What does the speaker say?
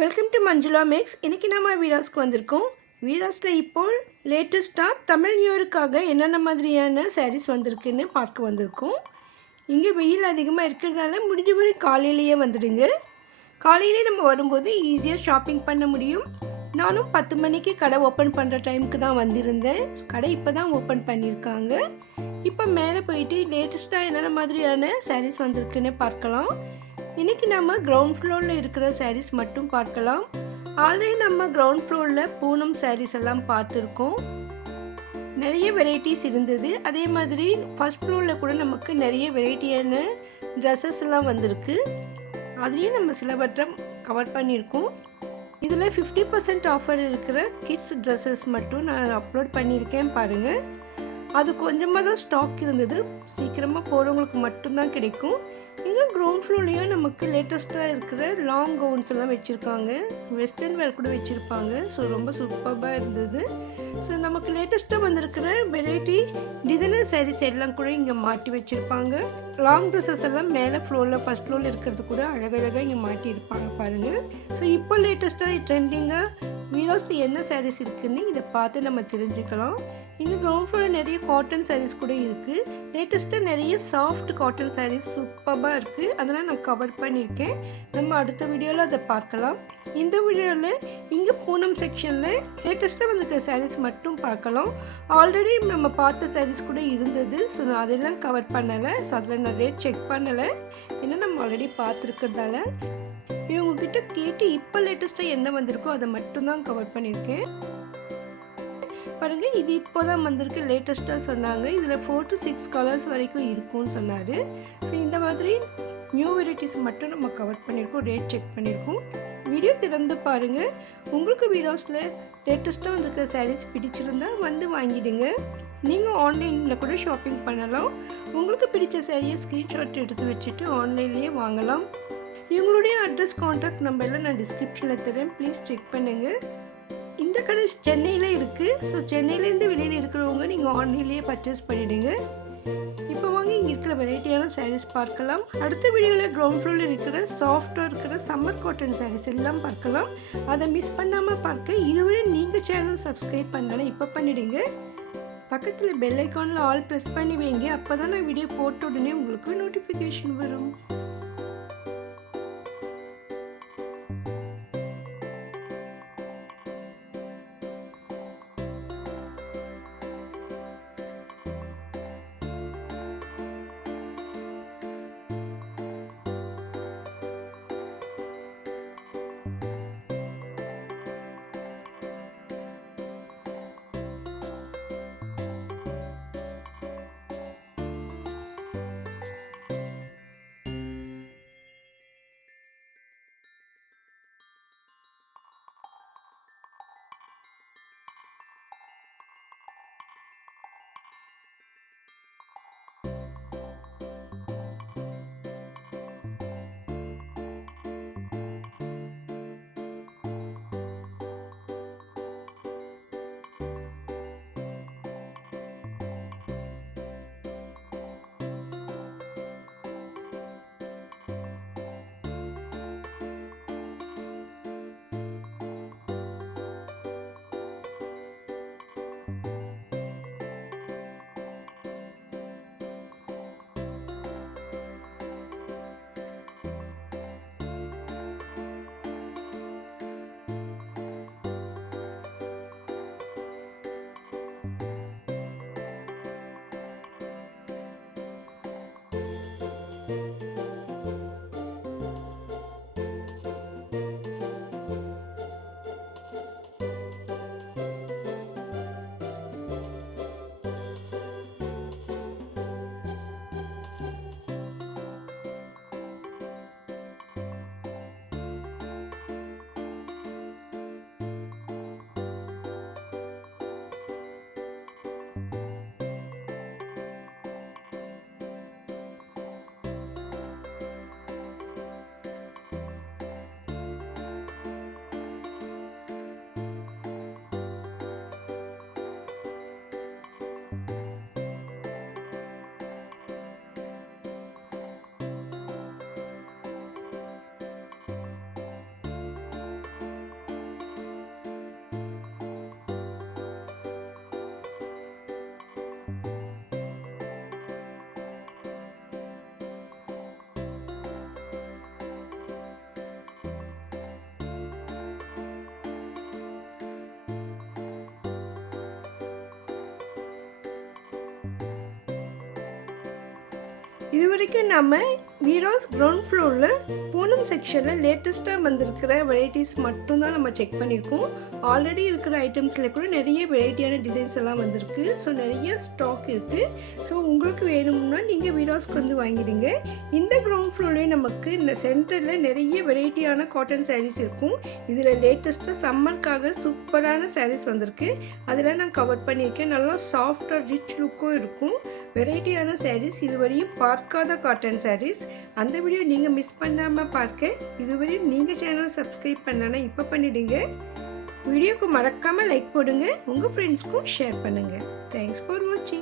Welcome to Manjula maths. இன்றைக்கி நம்ம வீடியோஸ்க்கு வந்திருக்கோம். வீடியோஸில் இப்போ லேட்டஸ்ட்டாக தமிழ் நியூ இயருக்காக என்னென்ன மாதிரியான சாரீஸ் வந்திருக்குன்னு பார்க்க வந்திருக்கோம். இங்கே வெயில் அதிகமாக இருக்கிறதால முடிஞ்சபடி காலையிலேயே வந்துடுங்க. காலையிலே நம்ம வரும்போது ஈஸியாக ஷாப்பிங் பண்ண முடியும். நானும் 10 மணிக்கு கடை ஓப்பன் பண்ணுற டைமுக்கு தான் வந்திருந்தேன். கடை இப்போ தான் ஓப்பன் பண்ணியிருக்காங்க. இப்போ மேலே போயிட்டு லேட்டஸ்ட்டாக என்னென்ன மாதிரியான சாரீஸ் வந்திருக்குன்னு பார்க்கலாம். இன்றைக்கி நம்ம கிரவுண்ட் ஃப்ளோரில் இருக்கிற சாரீஸ் மட்டும் பார்க்கலாம். ஆல்ரெடி நம்ம கிரவுண்ட் ஃப்ளோரில் பூனம் சாரீஸ் எல்லாம் பார்த்துருக்கோம். நிறைய வெரைட்டிஸ் இருந்தது. அதே மாதிரி ஃபஸ்ட் ஃப்ளோரில் கூட நமக்கு நிறைய வெரைட்டியான ட்ரெஸ்ஸஸ் எல்லாம் வந்திருக்கு. அதுலேயும் நம்ம சிலவற்றை கவர் பண்ணியிருக்கோம். இதில் 50% ஆஃபர் இருக்கிற கிட்ஸ் ட்ரெஸ்ஸஸ் மட்டும் நான் அப்லோட் பண்ணியிருக்கேன் பாருங்கள். அது கொஞ்சமாக தான் ஸ்டாக் இருந்தது. சீக்கிரமாக போகிறவங்களுக்கு மட்டும்தான் கிடைக்கும். இங்கே கிரவுண்ட் ஃப்ளோர்லேயும் நமக்கு லேட்டஸ்ட்டாக இருக்கிற லாங் கவுன்ஸ் எல்லாம் வச்சுருக்காங்க. வெஸ்டர்ன் வேர் கூட வச்சுருப்பாங்க. ஸோ ரொம்ப சூப்பராக இருந்தது. ஸோ நமக்கு லேட்டஸ்ட்டாக வந்திருக்கிற வெரைட்டி டிசைனர் சாரீஸ் எல்லாம் கூட இங்கே மாட்டி வச்சுருப்பாங்க. லாங் ட்ரெஸ்ஸஸ் எல்லாம் மேலே ஃப்ளோரில் ஃபஸ்ட் ஃப்ளோரில் இருக்கிறது கூட அழகழகாக இங்கே மாட்டியிருப்பாங்க பாருங்கள். ஸோ இப்போ லேட்டஸ்ட்டாக ட்ரெண்டிங்காக வீடியோஸில் என்ன சாரீஸ் இருக்குதுன்னு இதை பார்த்து நம்ம தெரிஞ்சுக்கலாம். இங்கே கிரவுண்ட் ஃப்ளோரில் நிறைய காட்டன் சாரீஸ் கூட இருக்குது. லேட்டஸ்ட்டாக நிறைய சாஃப்ட் காட்டன் சாரீஸ் சூப்பராக இருக்குது. அதெல்லாம் நான் கவர் பண்ணியிருக்கேன். நம்ம அடுத்த வீடியோவில் அதை பார்க்கலாம். இந்த வீடியோவில் இங்கே பூனம் செக்ஷனில் லேட்டஸ்ட்டாக வந்திருக்க சாரீஸ் மட்டும் பார்க்கலாம். ஆல்ரெடி நம்ம பார்த்த சாரீஸ் கூட இருந்தது. ஸோ நான் அதெல்லாம் கவர் பண்ணலை. ஸோ அதில் நான் ரேட் செக் பண்ணலை. ஏன்னா நம்ம ஆல்ரெடி பார்த்துருக்கிறதால இவங்கக்கிட்ட கேட்டு இப்போ லேட்டஸ்ட்டாக என்ன வந்திருக்கோ அதை மட்டும்தான் கவர் பண்ணியிருக்கேன். பாருங்கள், இது இப்போ தான் வந்திருக்கு. லேட்டஸ்ட்டாக சொன்னாங்க. இதில் 4 to 6 கலர்ஸ் வரைக்கும் இருக்கும்னு சொன்னார். ஸோ இந்த மாதிரி நியூ வெரைட்டிஸ் மட்டும் நம்ம கவர் பண்ணியிருக்கோம். ரேட் செக் பண்ணியிருக்கோம். வீடியோ திறந்து பாருங்கள். உங்களுக்கு வீடியோஸில் லேட்டஸ்ட்டாக வந்திருக்க சாரீஸ் பிடிச்சிருந்தால் வந்து வாங்கிடுங்க. நீங்கள் ஆன்லைனில் கூட ஷாப்பிங் பண்ணலாம். உங்களுக்கு பிடிச்ச சாரியை ஸ்க்ரீன்ஷாட் எடுத்து வச்சுட்டு ஆன்லைன்லேயே வாங்கலாம். இவங்களுடைய அட்ரஸ், கான்டாக்ட் நம்பர்லாம் நான் டிஸ்கிரிப்ஷனில் தரேன். ப்ளீஸ் செக் பண்ணுங்கள். இந்த கடை சென்னையில் இருக்குது. ஸோ சென்னையிலேருந்து வெளியில் இருக்கிறவங்க நீங்கள் ஆன்லைன்லேயே பர்ச்சேஸ் பண்ணிவிடுங்க. இப்போ வாங்க இங்கே இருக்கிற வெரைட்டியான சாரீஸ் பார்க்கலாம். அடுத்த வீடியோவில் கிரவுண்ட் ஃப்ளோரில் இருக்கிற சாஃப்டாக இருக்கிற சம்மர் காட்டன் சாரீஸ் எல்லாம் பார்க்கலாம். அதை மிஸ் பண்ணாமல் பார்க்க இதுவரை நீங்கள் சேனல் சப்ஸ்கிரைப் பண்ணலாம். இப்போ பண்ணிவிடுங்க. பக்கத்தில் பெல் ஐக்கானில் ஆல் ப்ரெஸ் பண்ணி வைங்க. அப்போ தான் நான் வீடியோ போட்ட உடனே உங்களுக்கு நோட்டிஃபிகேஷன் வரும். இதுவரைக்கும் நம்ம வீராஸ் கிரவுண்ட் ஃப்ளோரில் பூனம் செக்ஷனில் லேட்டஸ்ட்டாக வந்திருக்கிற வெரைட்டிஸ் மட்டும்தான் நம்ம செக் பண்ணியிருக்கோம். ஆல்ரெடி இருக்கிற ஐட்டம்ஸில் கூட நிறைய வெரைட்டியான டிசைன்ஸ் எல்லாம் வந்திருக்கு. ஸோ நிறைய ஸ்டாக் இருக்குது. ஸோ உங்களுக்கு வேணும்னா நீங்கள் வீராஸ்க்கு வந்து வாங்கிடுங்க. இந்த கிரவுண்ட் ஃப்ளோர்லேயே நமக்கு இந்த சென்டரில் நிறைய வெரைட்டியான காட்டன் சாரீஸ் இருக்கும். இதில் லேட்டஸ்ட்டாக சம்மருக்காக சூப்பரான சாரீஸ் வந்திருக்கு. அதில் நான் கவர் பண்ணியிருக்கேன். நல்லா சாஃப்டாக ரிச் லுக்கும் இருக்கும். வெரைட்டியான சாரீஸ், இதுவரையும் பார்க்காத காட்டன் சாரீஸ். அந்த வீடியோ நீங்கள் மிஸ் பண்ணாமல் பார்க்க இதுவரையும் நீங்கள் சேனல் சப்ஸ்கிரைப் பண்ணனா இப்போ பண்ணிவிடுங்க. வீடியோக்கு மறக்காமல் லைக் போடுங்க. உங்கள் ஃப்ரெண்ட்ஸ்க்கும் ஷேர் பண்ணுங்கள். தேங்க்ஸ் ஃபார் வாட்சிங்.